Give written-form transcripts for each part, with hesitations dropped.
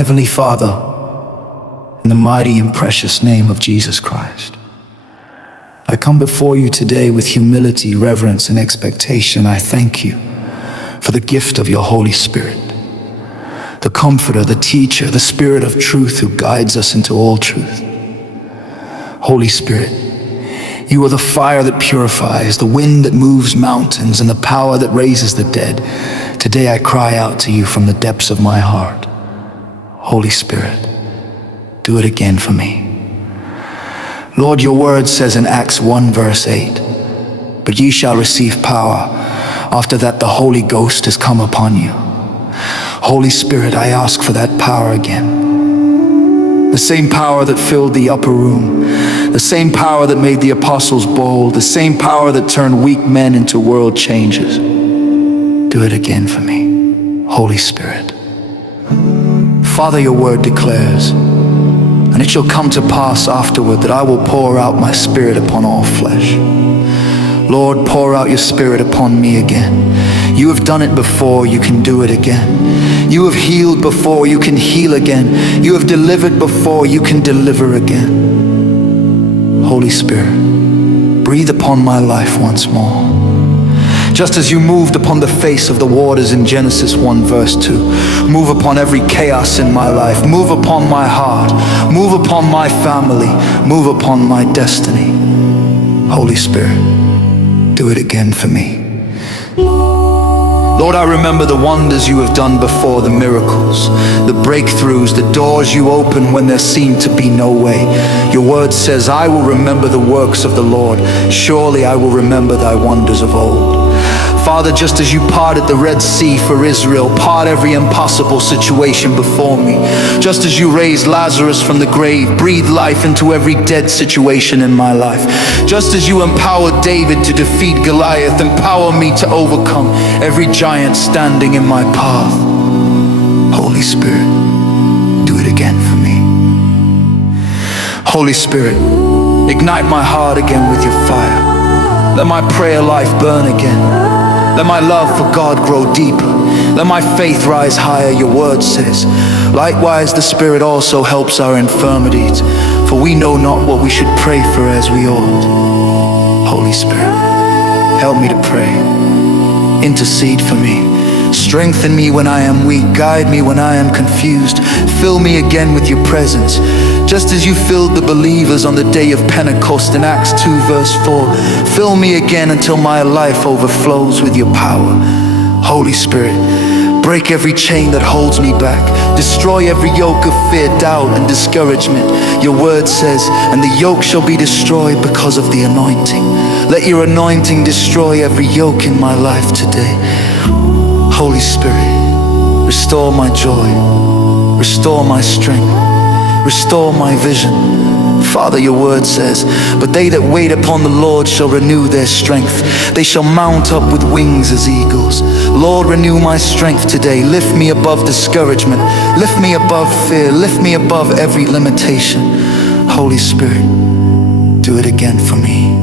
Heavenly Father, in the mighty and precious name of Jesus Christ, I come before you today with humility, reverence, and expectation. I thank you for the gift of your Holy Spirit, the comforter, the teacher, the Spirit of truth who guides us into all truth. Holy Spirit, you are the fire that purifies, the wind that moves mountains, and the power that raises the dead. Today I cry out to you from the depths of my heart. Holy Spirit, do it again for me. Lord, your word says in Acts 1 verse 8, "But ye shall receive power. After that the Holy Ghost has come upon you." Holy Spirit, I ask for that power again. The same power that filled the upper room, the same power that made the apostles bold, the same power that turned weak men into world changers. Do it again for me, Holy Spirit. Father, your word declares, "And it shall come to pass afterward that I will pour out my Spirit upon all flesh." Lord, pour out your Spirit upon me again. You have done it before, you can do it again. You have healed before, you can heal again. You have delivered before, you can deliver again. Holy Spirit, breathe upon my life once more. Just as you moved upon the face of the waters in Genesis 1 verse 2, move upon every chaos in my life, move upon my heart, move upon my family, move upon my destiny. Holy Spirit, do it again for me. Lord, I remember the wonders you have done before, the miracles, the breakthroughs, the doors you open when there seemed to be no way. Your word says, "I will remember the works of the Lord. Surely I will remember thy wonders of old." Father, just as you parted the Red Sea for Israel, part every impossible situation before me. Just as you raised Lazarus from the grave, breathe life into every dead situation in my life. Just as you empowered David to defeat Goliath, empower me to overcome every giant standing in my path. Holy Spirit, do it again for me. Holy Spirit, ignite my heart again with your fire. Let my prayer life burn again. Let my love for God grow deeper. Let my faith rise higher, your word says. Likewise, the Spirit also helps our infirmities, for we know not what we should pray for as we ought. Holy Spirit, help me to pray. Intercede for me. Strengthen me when I am weak. Guide me when I am confused. Fill me again with your presence. Just as you filled the believers on the day of Pentecost in Acts 2 verse 4, fill me again until my life overflows with your power. Holy Spirit, break every chain that holds me back. Destroy every yoke of fear, doubt, and discouragement. Your word says, "And the yoke shall be destroyed because of the anointing." Let your anointing destroy every yoke in my life today. Holy Spirit, restore my joy, restore my strength, restore my vision. Father, your word says, "But they that wait upon the Lord shall renew their strength. They shall mount up with wings as eagles." Lord, renew my strength today. Lift me above discouragement. Lift me above fear. Lift me above every limitation. Holy Spirit, do it again for me.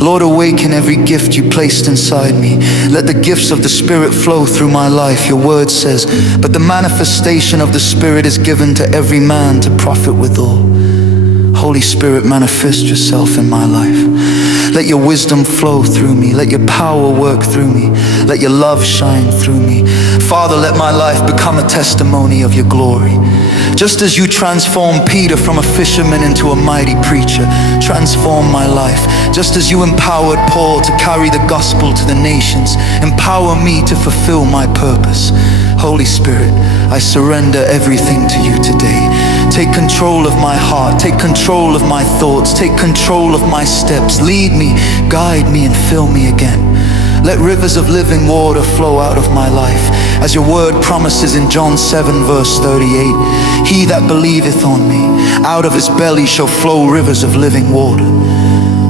Lord, awaken every gift you placed inside me. Let the gifts of the Spirit flow through my life. Your word says, "But the manifestation of the Spirit is given to every man to profit withal." Holy Spirit, manifest yourself in my life. Let your wisdom flow through me. Let your power work through me. Let your love shine through me. Father, let my life become a testimony of your glory. Just as you transformed Peter from a fisherman into a mighty preacher, transform my life. Just as you empowered Paul to carry the gospel to the nations, empower me to fulfill my purpose. Holy Spirit, I surrender everything to you today. Take control of my heart. Take control of my thoughts. Take control of my steps. Lead me, guide me, and fill me again. Let rivers of living water flow out of my life. As your word promises in John 7 verse 38, "He that believeth on me, out of his belly shall flow rivers of living water."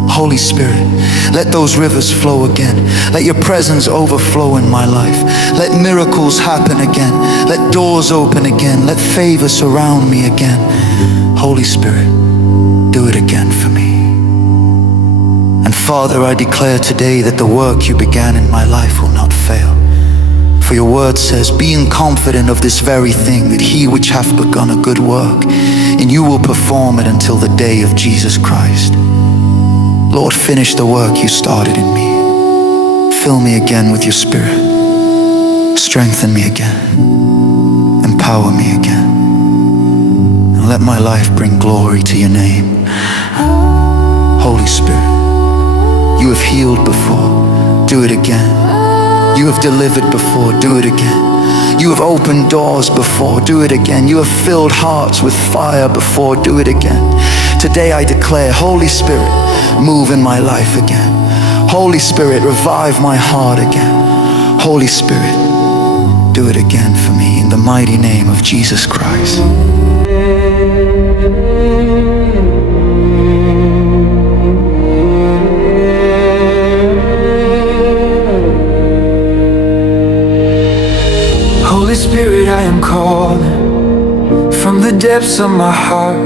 Holy Spirit, let those rivers flow again. Let your presence overflow in my life. Let miracles happen again. Let doors open again. Let favor surround me again. Holy Spirit, do it again for me. And Father, I declare today that the work you began in my life will not fail. For your word says, being confident of this very thing, that he which hath begun a good work, and you will perform it until the day of Jesus Christ. Lord, finish the work you started in me. Fill me again with your Spirit. Strengthen me again. Empower me again. And let my life bring glory to your name. Holy Spirit, you have healed before. Do it again. You have delivered before. Do it again. You have opened doors before. Do it again. You have filled hearts with fire before. Do it again. Today I declare, Holy Spirit, move in my life again. Holy Spirit, revive my heart again. Holy Spirit, do it again for me in the mighty name of Jesus Christ. Holy Spirit, I am calling from the depths of my heart.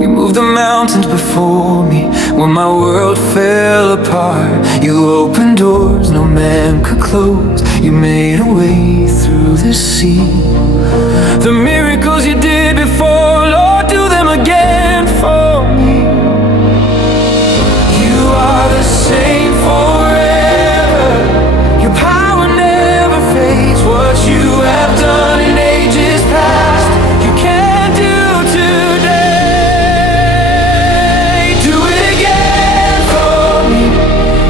You moved the mountains before me when my world fell apart. You opened doors no man could close. You made a way through the sea. The miracles you did before, Lord, do them again for me. You are the same forever. Your power never fades. What you have done in ages past, you can do today. Do it again for me.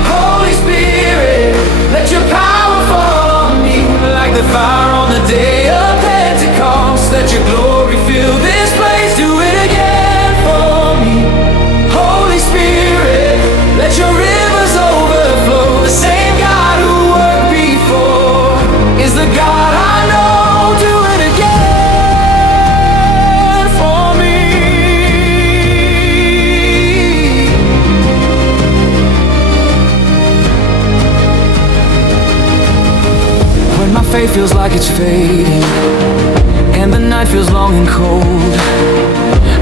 Holy Spirit, let your power fall on me like the fire on the day of Pentecost. Let your glory fill this place. Do it again for me. Holy Spirit, let your rivers overflow. The same God who worked before is the God I know. Do it again for me. When my faith feels like it's fading and the night feels long and cold,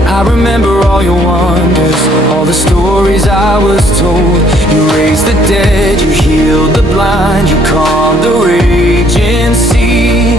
I remember all your wonders, all the stories I was told. You raised the dead, you healed the blind, you calmed the raging sea.